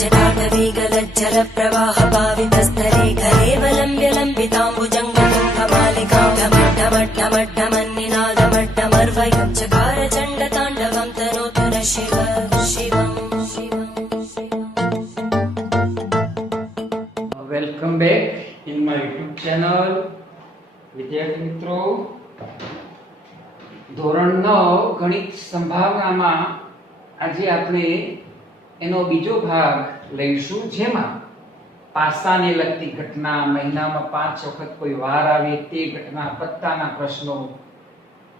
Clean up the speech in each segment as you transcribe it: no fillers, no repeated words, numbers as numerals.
जटाटवीगलज्जलप्रवाहपावितस्तरे कलेवलम्ब्य लम्बिताम्बुजङ्गतुङ्गमालिकां ढमड्ढमड्ढमड्ढमन्निनादमड्ढमर्वयुञ्चकार चण्डताण्डवं तनोतु न शिव शिवम् welcome back in my YouTube channel. વિદ્યાર્થી મિત્રો, ધોરણ 9 ગણિત સંભાવનામાં આજે આપણે એનો બીજો ભાગ લઈશું, જેમાં પાસાને લગતી ઘટના, મહિનામાં 5 વખત કોઈ વાર આવે તે ઘટના, પત્તાના પ્રશ્નો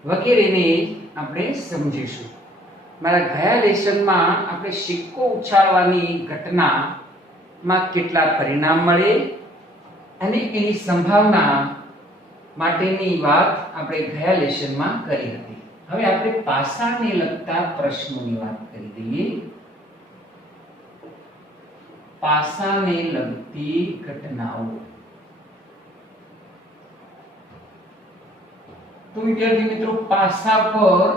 વગેરેને આપણે સમજીશું. મારા ગયા લેસનમાં આપણે સિક્કો ઉછાળવાની ઘટનામાં કેટલા પરિણામ મળે અને એની સંભાવના માટેની વાત આપણે ગયા લેસનમાં કરી હતી. હવે આપણે પાસાને લગતા પ્રશ્નોની વાત કરી દઈએ. પાસાને લગતી ઘટનાઓ. તો વિદ્યાર્થી મિત્રો, પાસા પર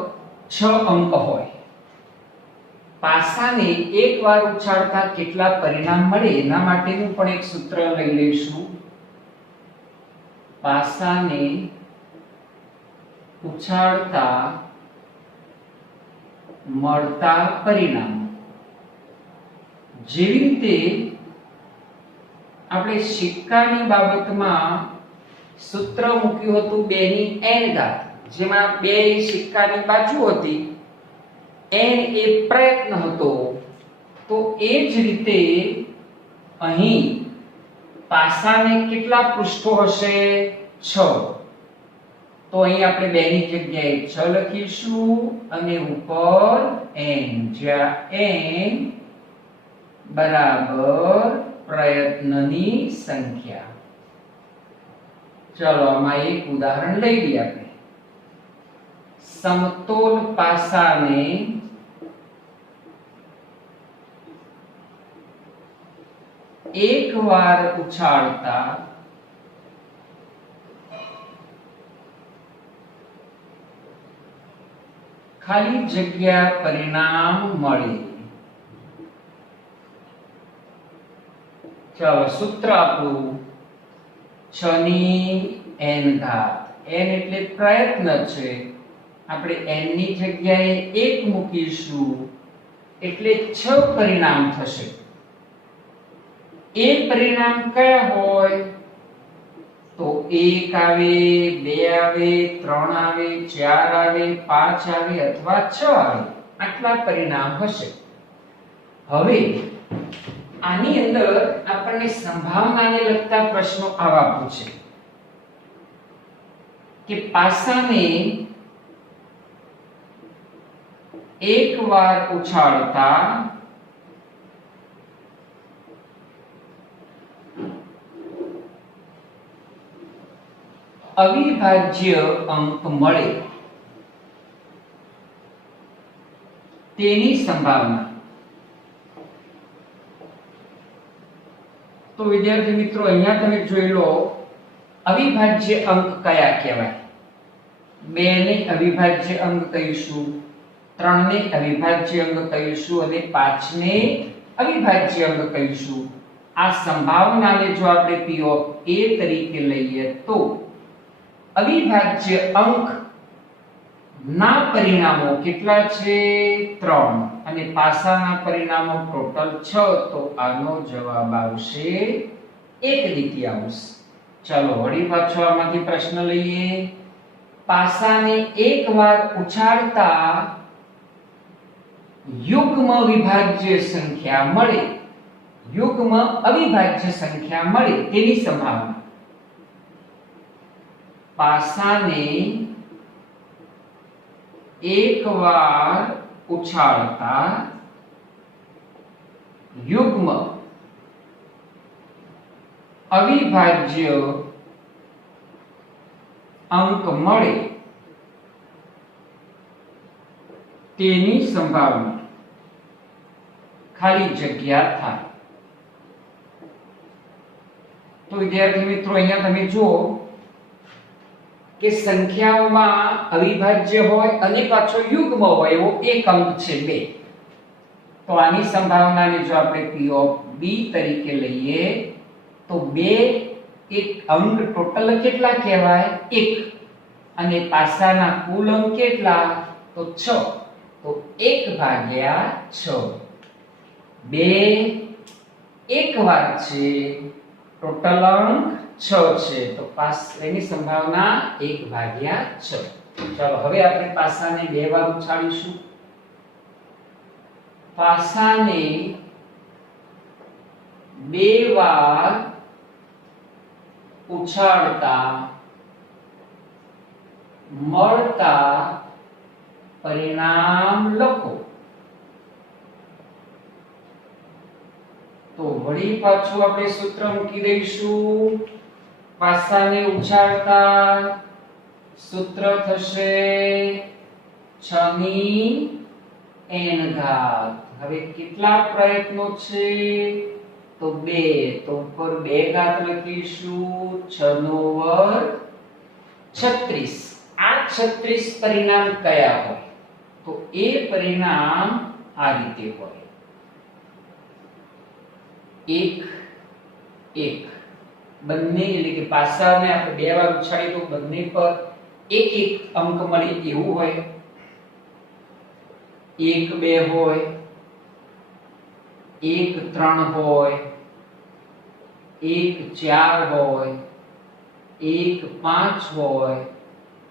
6 અંક હોય. પાસાને એકવાર ઉછાળતા કેટલા પરિણામ મળે એના માટેનું પણ એક સૂત્ર લઈ લઈશું. પાસાને ઉછાળતા મળતા પરિણામો. જેવી રીતે આપણે સિક્કાની બાબતમાં સૂત્ર મૂક્યું હતું 2 ની n ઘાત, જેમાં 2 સિક્કાની બાજુ હતી, n એ પ્રયત્ન હતો. તો એ જ રીતે અહીં પાસાને કેટલા પૃષ્ઠો હશે? 6. તો અહીં આપણે 2 ની જગ્યાએ 6 લખીશું અને ઉપર n, જ્યાં n બરાબર પ્રયત્નની સંખ્યા. ચલો આમાં એક ઉદાહરણ લઈ લઈએ આપણે. સમતોલ પાસાને એકવાર ઉછાળતા ખાલી જગ્યા પરિણામ મળે. ચાલો સૂત્ર આપણું 6 ની n ઘાત. n એટલે પ્રયત્ન છે, આપણે n ની જગ્યાએ 1 મૂકીશું એટલે 6 પરિણામ થશે. એ પરિણામ કયા હોય? તો 1 આવે, 2 આવે, 3 આવે, 4 આવે, 5 આવે અથવા 6 આવે. આટલા પરિણામ હશે. હવે આની અંદર આપણને સંભાવનાને લગતા પ્રશ્નો આવા પૂછે કે પાસાને એકવાર ઉછાળતા અવિભાજ્ય અંક મળે તેની સંભાવના. તો વિદ્યાર્થી મિત્રો, અહીંયા તમે જોઈ લો, અવિભાજ્ય અંક કયા કહેવાય? 2 ને અવિભાજ્ય અંક કહીશું, 3 ને અવિભાજ્ય અંક કહીશું અને 5 ને અવિભાજ્ય અંક કહીશું. આ સંભાવનાને જો આપણે P of A તરીકે લઈએ તો અવિભાજ્ય અંક ના પરિણામો કેટલા છે? 3 અને પાસાના પરિણામો ટોટલ 6. તો આનો જવાબ આવશે 1/2. ચાલો વળી પાછો આમાંથી પ્રશ્ન લઈએ. પાસાને એકવાર ઉછાળતા યુગ્મ વિભાજ્ય સંખ્યા મળે, યુગ્મ અવિભાજ્ય સંખ્યા મળે તેની સંભાવના. પાસાને એકવાર ઉછાળતા યુગ્મ અવિભાજ્ય અંક મળે તેની સંભાવના. ખાલી જગ્યા થાય. તો વિદ્યાર્થી મિત્રો, અહીંયા તમે જુઓ કે સંખ્યાઓમાં અવિભાજ્ય હોય અને પાછો યુગ્મ હોય એવો એક અંક છે 2. તો આની સંભાવનાને જો આપણે p ઓફ b તરીકે લઈએ તો બે એક અંક ટોટલ કેટલા કહેવાય? 1 અને પાસાના કુલ અંક કેટલા? તો 6. તો 1/6. બે એક વાર છે, ટોટલ અંક 6 છે, તો એની સંભાવના 1/6. ચાલો હવે આપણે પાસાને બે વાર ઉછાળીશું. પાસાને બે વાર ઉછાળતા મળતા પરિણામ લખો. તો વળી પાછું આપણે સૂત્ર મૂકી દઈશું. પાસાને ઉછાળતા સૂત્ર થશે 6 ની n ઘાત. હવે કેટલા પ્રયત્નો છે? તો 2. તો ઉપર 2 ઘાત લખીશું. 6 નો વર્ગ 36. આ 36 પરિણામ કયા હોય? તો એ પરિણામ આ રીતે હોય. 1 1 બંને એટલે કે પાસાને આપણે બે વાર ઉછાળી તો બંને પર એક એક અંક મળે એવું હોય. 1 2 હોય, 1 3 હોય, 1 4 હોય, 1 5 હોય,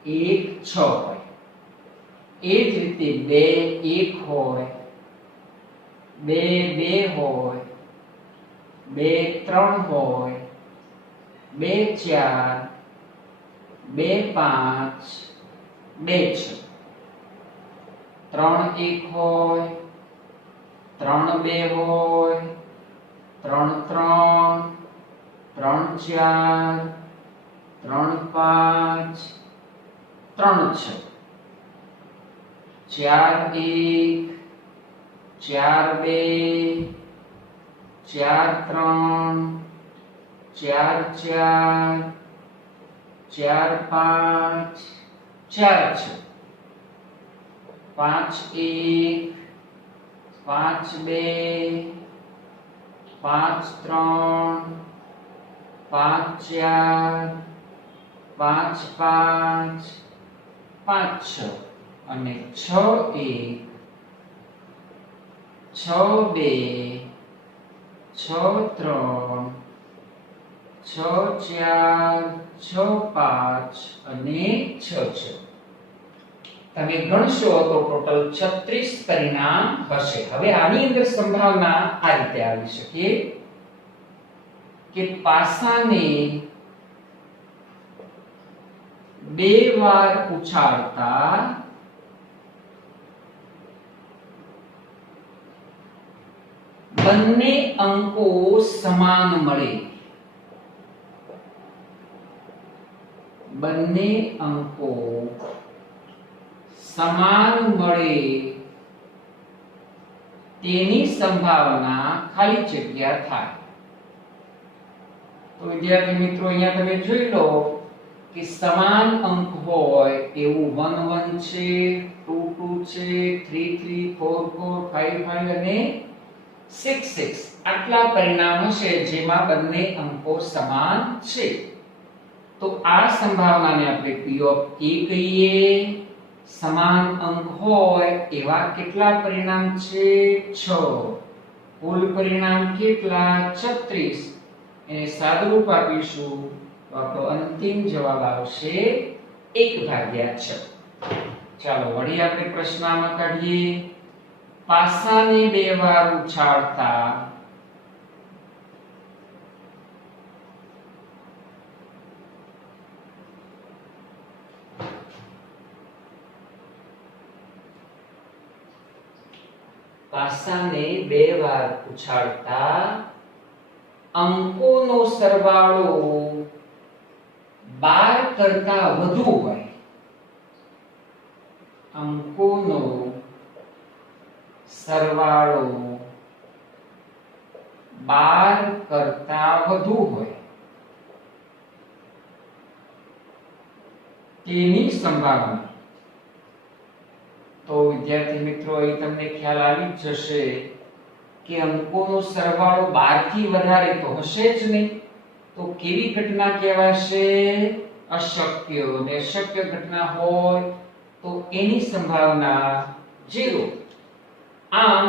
1 6 હોય. એ જ રીતે 2 1 હોય, 2 2 હોય, 2 3 હોય, 2 4, 2 5, 2 6. 3 1 હોય, 3 2 હોય, 3 3, 3 4, 3 5, 3 6. 4 1, 4 2, 4 3, 4 4, 4 5, 4 6. 5 1, 5 2, 5 3, 5 4, 5 5, 5 6 અને 6 1, 6 2, 6 3, 6 4, 6 5 અને 6 6. તમે ગણશો તો ટોટલ 36 પરિણામ હશે. હવે આની અંદર સંભાવના આ રીતે આવી શકે કે પાસાને બે વાર ઉછાળતા બંને અંકો સમાન મળે. બંને અંકો સમાન મળે તેની સંભાવના ખાલી જગ્યા થાય. તો વિદ્યાર્થી મિત્રો અહીંયા તમે જોઈ લો કે સમાન અંક હોય એવું 1 1 છે, 2 2 છે, 3 3, 4 4, 5 5 અને 6 6. આટલા પરિણામ હશે જેમાં બંને અંકો સમાન છે. તો આ સંભાવનાને આપણે P of A કહીએ. સમાન અંક હોય એવા કેટલા પરિણામ છે? 6. કુલ પરિણામ કેટલા? 36. એને સાદુરૂપ આપીશું તો આપણો અંતિમ જવાબ આવશે 1/6. ચાલો વળી આપણે પ્રશ્ન આમાં કાઢીએ. પાસાને બે વાર ઉછાળતા પાસાને બે વાર ઉછાળતા અંકોનો સરવાળો 12 કરતા વધુ હોય. અંકોનો સરવાળો 12 કરતા વધુ હોય તેની સંભાવના. તો વિદ્યાર્થી મિત્રો અહીં તમને ખ્યાલ આવી જશે કે અંકોનો સરવાળો 12 થી વધારે તો હશે જ નહીં. તો કેવી ઘટના કહેવાશે? અશક્ય. અને અશક્ય ઘટના હોય તો એની સંભાવના 0. આમ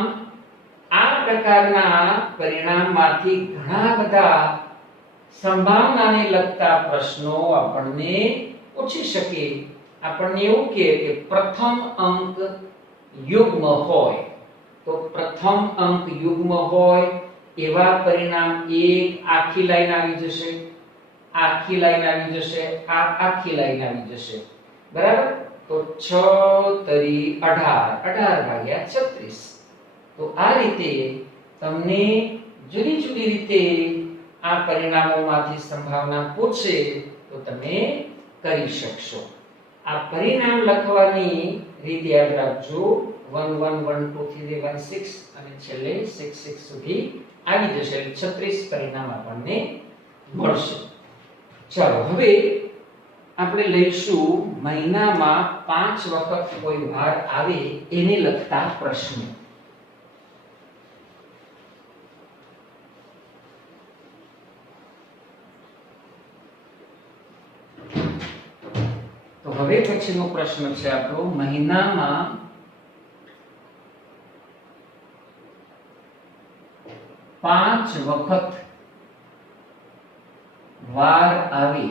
આ પ્રકારના પરિણામમાંથી ઘણા બધા સંભાવનાને લગતા પ્રશ્નો આપણને પૂછી શકે. આપણને એવું કહે કે પ્રથમ અંક યુગ્મ હોય તો પ્રથમ અંક યુગ્મ હોય એવા પરિણામ એક આખી લાઈન આવી જશે, આખી લાઈન આવી જશે, આ આખી લાઈન આવી જશે. બરાબર? તો 6 તરી 18, 18 ભાગ્યા 36. તો આ રીતે તમને જુદી જુદી રીતે આ પરિણામોમાંથી સંભાવના પૂછે તો તમે કરી શકશો. આ પરિણામ લખવાની રીત યાદ રાખજો. 1 1 1 2 થી 16 અને છેલ્લે 6 6 સુધી આવી જશે. 36 પરિણામ આપણને મળશે. ચાલો હવે આપણે લઈશું મહિનામાં 5 વખત કોઈ વાર આવે એને લગતા પ્રશ્નો. તો હવે પછીનો પ્રશ્ન છે આપણો મહિનામાં 5 વખત વાર આવે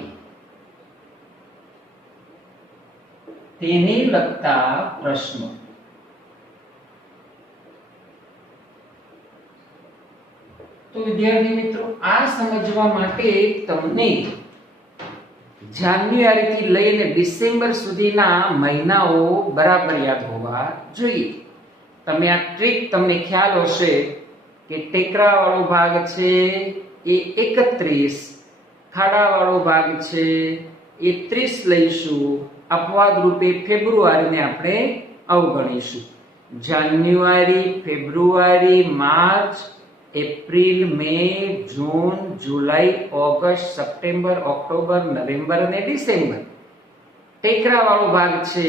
તેને લગતા પ્રશ્નો. તો વિદ્યાર્થી મિત્રો આ સમજવા માટે તમને જાન્યુઆરી થી લઈને ડિસેમ્બર સુધીના મહિનાઓ બરાબર યાદ હોવા જોઈએ. તમે આ ટ્રીક તમને ખ્યાલ હશે કે ટેકરા વાળો ભાગ છે એ 31, ખાડા વાળો ભાગ છે એ 30 લઈશું. અપવાદ રૂપે ફેબ્રુઆરીને આપણે અવગણીશું. જાન્યુઆરી, ફેબ્રુઆરી, માર્ચ, એપ્રિલ, મે, જૂન, જુલાઈ, ઓગસ્ટ, સપ્ટેમ્બર, ઓક્ટોબર, નવેમ્બર અને ડિસેમ્બર. ટેકરા વાળો ભાગ છે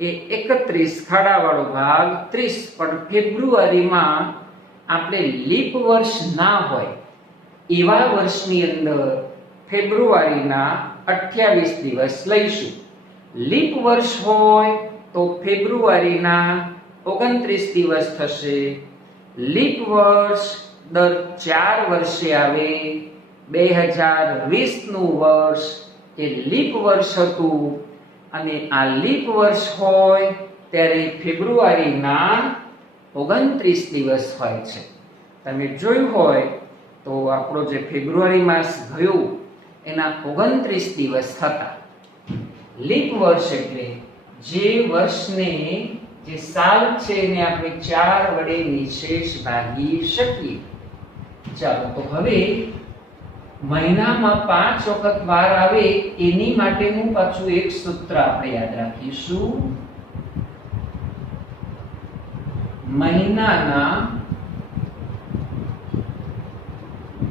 એ 31, ખાડા વાળો ભાગ 30. પણ ફેબ્રુઆરીમાં આપણે લીપ વર્ષ ના હોય એવા વર્ષની અંદર ફેબ્રુઆરીના 28 દિવસ લઈશું. લીપ વર્ષ હોય તો ફેબ્રુઆરીના 29 દિવસ થશે. લીપ વર્ષ દર 4 વર્ષે આવે. 2020 નું વર્ષ એ લીપ વર્ષ હતું અને આ લીપ વર્ષ હોય ત્યારે ફેબ્રુઆરીના 29 દિવસ હોય છે. તમે જોયું હોય તો આપણો જે ફેબ્રુઆરી માસ ગયો એના 29 દિવસ હતા. લીપ વર્ષ એટલે જે વર્ષને જે સાલ છે એને આપણે 4 વડે નિશેષ ભાગી શકીએ. ચાલો તો હવે મહિનામાં 5 વખત વાર આવે એની માટેનું પાછું એક સૂત્ર આપણે યાદ રાખીશું. મહિનાના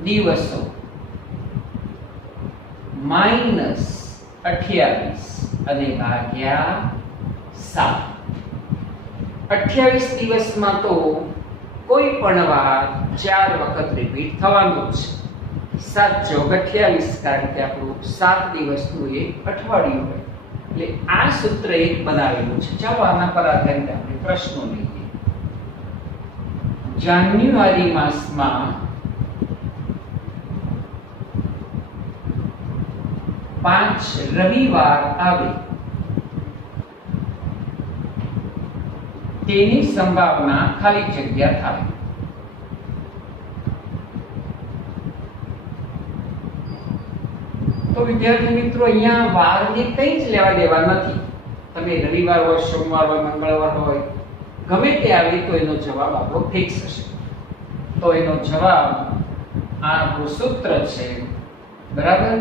દિવસો માઈનસ 28 અને ભાગ્યા 7. 28 દિવસમાં તો કોઈ પણ વાર 4 વખત રિપીટ થવાનું છે. 7 ચોક 28 કારણ કે આપણું 7 દિવસનું એક અઠવાડિયું હોય એટલે આ સૂત્ર એક બનાવેલું છે. ચાલો આના પર આધારિત આપણે પ્રશ્નો લઈએ. જાન્યુઆરી માસમાં 5 રવિવાર આવે તેની સંભાવના ખાલી જગ્યા થાય. તો વિદ્યાર્થી મિત્રો અહીંયા વારની કંઈ જ લેવા દેવા નથી. તમે રવિવાર હોય, સોમવાર હોય, મંગળવાર હોય ગમે તે આવે તો એનો જવાબ આપણો ફિક્સ હશે. તો એનો જવાબ આ આપણું સૂત્ર છે. બરાબર?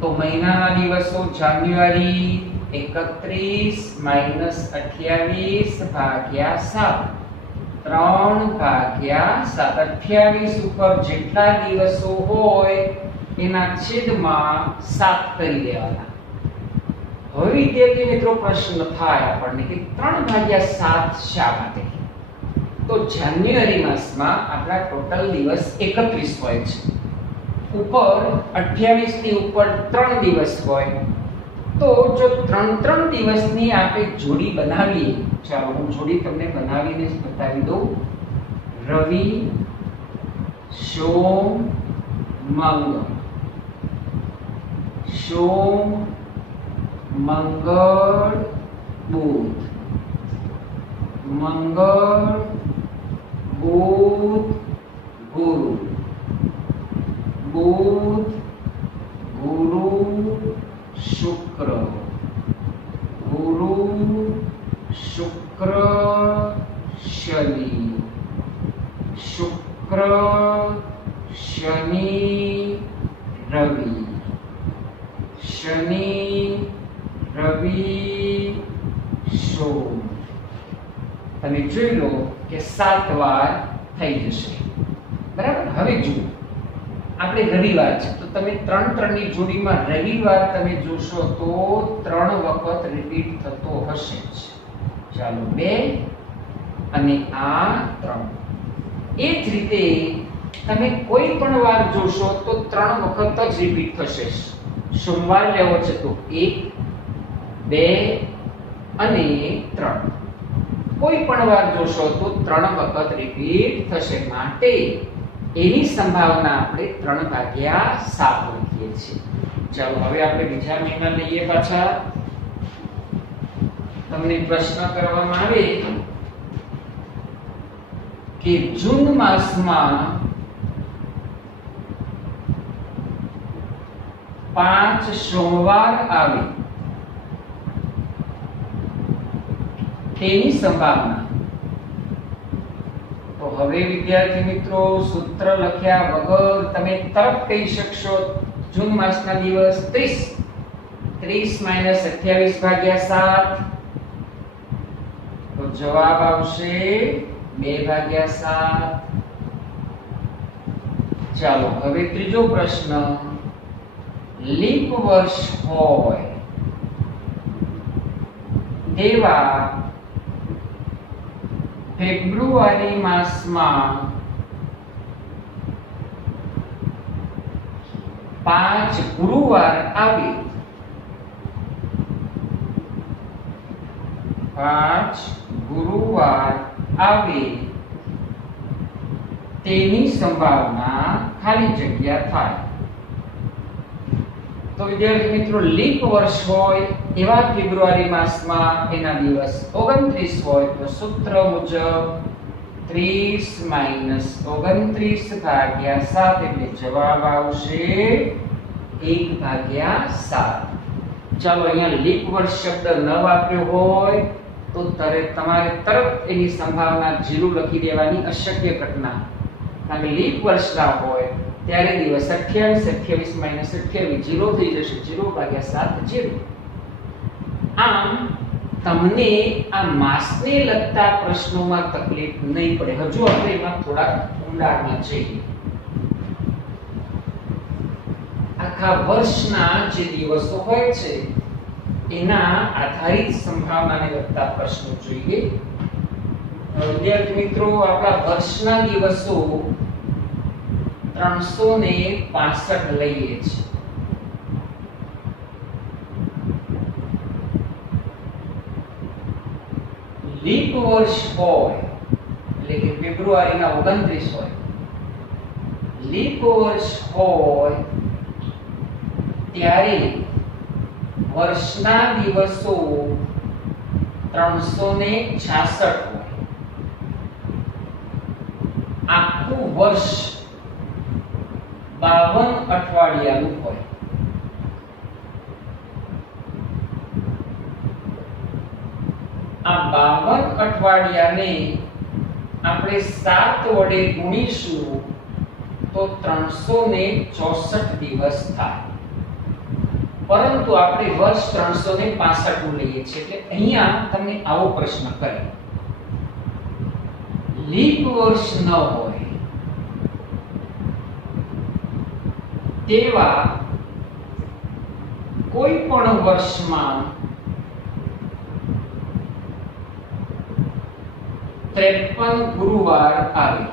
તો મહિનાના દિવસો જાન્યુઆરી 31 માઈનસ 28 ભાગ્યા 7. 3 ભાગ્યા 7. 28 ઉપર જેટલા દિવસો હોય એના છેદમાં 7 કરી દેવાના. હવે વિદ્યાર્થી મિત્રો પ્રશ્ન થાય આપણને કે 3 ભાગ્યા 7 શા માટે? તો જાન્યુઆરી માસમાં આપણા ટોટલ દિવસ 31 હોય છે. ઉપર 28 ની ઉપર 3 દિવસ હોય. તો જો 3 દિવસની આપણે જોડી બનાવીએ, ચાલો હું જોડી તમને બનાવીને જ બતાવી દઉં. રવિ, સોમ, મંગળ, સોમ, મંગળ, બુધ, મંગળ, બુધ, ગુરુ, બુધ, ગુરુ, શુક્ર, ગુરુ, શુક્ર, શનિ, શુક્ર, શનિ, રવિ, શનિ, રવિ, સોમ. તમે જોઈ લો કે 7 વાર થઈ જશે. બરાબર. હવે જુઓ, આપણે રવિવાર છે તો તમે 3 ની જોડીમાં રવિવાર તમે જોશો તો 3 વખત રિપીટ થતો હશે જ. ચાલો 2 અને આ 3. એ જ રીતે તમે કોઈ પણ વાર જોશો તો 3 વખત જ રિપીટ થશે. સોમવાર લેવો છે તો 1, 2 અને 3. કોઈ પણ વાર જોશો તો 3 વખત રિપીટ થશે. માટે એની સંભાવના આપણે 3/7 લખીએ છીએ. ચાલો હવે આપણે બીજા મહિના લઈએ પાછા. તમને પ્રશ્ન કરવામાં આવે કે જૂન માસમાં 5 સોમવાર આવે તેની સંભાવના. તો હવે વિદ્યાર્થી મિત્રો, સૂત્ર લખ્યા વગર તમે તરત કહી શકશો જૂન માસના દિવસ 30. 30 - 28/7. તો જવાબ આવશે 2/7. ચાલો હવે ત્રીજો પ્રશ્ન. લીપ વર્ષ હોય તેવા ફેબ્રુઆરી માસમાં 5 ગુરુવાર આવે. 5 ગુરુવાર આવે તેની સંભાવના ખાલી જગ્યા થાય. તો વિદ્યાર્થી મિત્રો, લીપ વર્ષ હોય એવા ફેબ્રુઆરી માસમાં એના દિવસ 29 હોય તો સૂત્ર મુજબ 30 - 29/7 એટલે જવાબ આવશે 1/7. ચાલો અહીંયા લીપ વર્ષ શબ્દ ન વાપર્યો હોય તો તમારે તરત એની સંભાવના 0 લખી દેવાની. અશક્ય ઘટના. કારણ કે લીપ વર્ષ ના હોય ત્યારે દિવસ 28 - 28 0 થઈ જશે. 0/7 0. આમ તમને આ માસને લગતા પ્રશ્નોમાં તકલીફ નહીં પડે. હજુ આપણે એમાં થોડા ઊંડાણમાં જઈએ. આખા વર્ષના જે દિવસો હોય છે એના આધારિત સંભાવનાને લગતા પ્રશ્નો જોઈએ. વિદ્યાર્થી મિત્રો, આપણા વર્ષના દિવસો 365 લઈએ છીએ. લીપ વર્ષ હોય એટલે કે ફેબ્રુઆરીના 29 હોય. લીપ વર્ષ હોય ત્યારે વર્ષના દિવસો 366 હોય. આખું વર્ષ 52 અઠવાડિયાનું હોય. આ 52 અઠવાડિયાને આપણે 7 વડે ગુણીશું તો 364 દિવસ થાય. પરંતુ આપણે વર્ષ 365 નું લઈએ છીએ. એટલે અહીંયા તમને આવો પ્રશ્ન કરે, લીપ વર્ષ ન હોય તેવા કોઈ પણ વર્ષમાં 53 ગુરુવાર આવે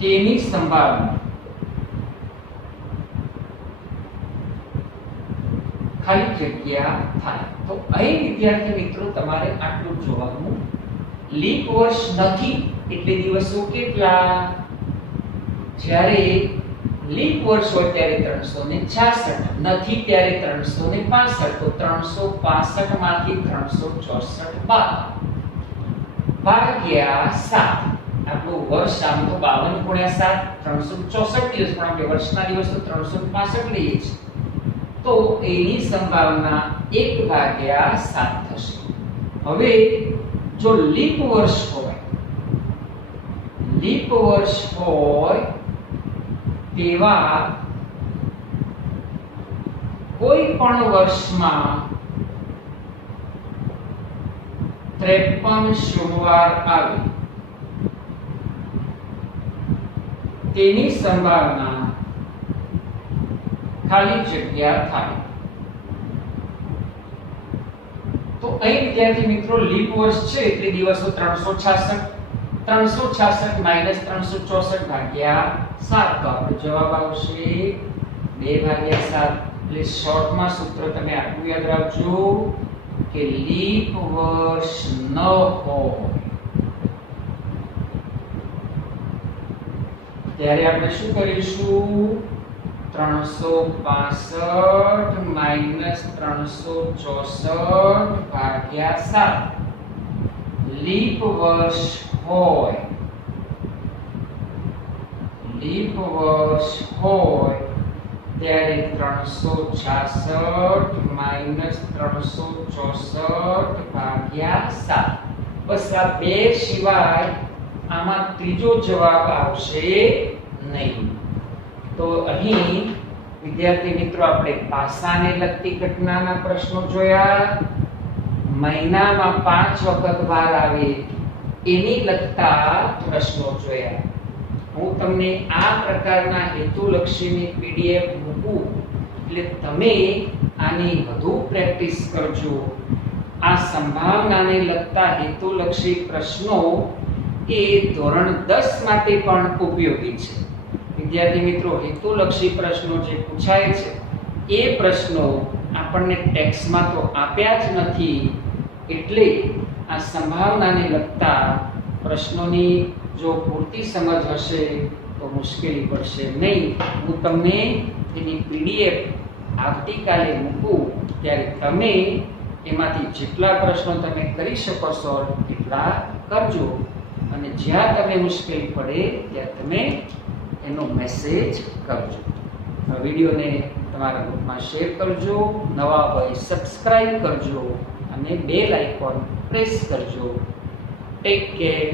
તેની સંભાવના ખાલી જગ્યા થાય. તો અહીં વિદ્યાર્થી મિત્રો તમારે આટલું જોવાનું. લીપ વર્ષ નથી એટલે દિવસો કેટલા? જ્યારે લીપ વર્ષ હોય ત્યારે 366, નથી ત્યારે 365. તો 365 માંથી 364 બાદ ભાગ્યા 7. આપણું વર્ષ આમ તો 52 ગુણ્યા 7 364 દિવસ, પણ આપણે વર્ષના દિવસ તો 365 લઈએ છીએ. તો એની સંભાવના 1/7 થશે. હવે જો લીપ વર્ષ હોય તેવા કોઈ પણ વર્ષમાં 53 સોમવાર આવે તેની સંભાવના ખાલી જગ્યા થાય. તો અહીં વિદ્યાર્થી મિત્રો લીપ વર્ષ છે એટલે દિવસો 366 366 - 364 ભાગ્યા 7. તો આપણો જવાબ આવશે 2/7. એટલે શોર્ટમાં સૂત્ર તમે આટલું યાદ રાખજો કે લીપ વર્ષ ન હોય ત્યારે આપણે શું કરીશું? 365 - 364 ભાગ્યા 7. લીપ વર્ષ હોય ત્યારે 366 - 364 ભાગ્યા 7. બસ આ બે સિવાય આમાં ત્રીજો જવાબ આવશે નહીં. તો અહીં વિદ્યાર્થી મિત્રો આપણે પાસાને લગતી ઘટનાના પ્રશ્નો જોયા, મહિનામાં 5 વખત વાર આવે એની લગતા પ્રશ્નો જોયા. હું તમને આ પ્રકારના હેતુલક્ષીની પીડીએફ મૂકું એટલે તમે આની વધુ પ્રેક્ટિસ કરજો. આ સંભાવનાને લગતા હેતુલક્ષી પ્રશ્નો એ ધોરણ 10 માટે પણ ઉપયોગી છે. વિદ્યાર્થી મિત્રો, હેતુલક્ષી પ્રશ્નો જે પૂછાય છે એ પ્રશ્નો આપણને ટેક્સ્ટમાં તો આપ્યા જ નથી, એટલે આ સંભાવનાને લગતા પ્રશ્નોની જો પૂરતી સમજ હશે તો મુશ્કેલી પડશે નહીં. હું તમને એની પીડીએફ આવતીકાલે મૂકું ત્યારે તમે એમાંથી જેટલા પ્રશ્નો તમે કરી શકો છો એટલા કરજો, અને જ્યાં તમને મુશ્કેલી પડે ત્યાં તમે એનો મેસેજ કરજો. વિડીયોને તમારા ગ્રુપમાં શેર કરજો, નવા હોય સબસ્ક્રાઇબ કરજો અને બેલ આઇકોન પ્રેસ કરજો. Take care.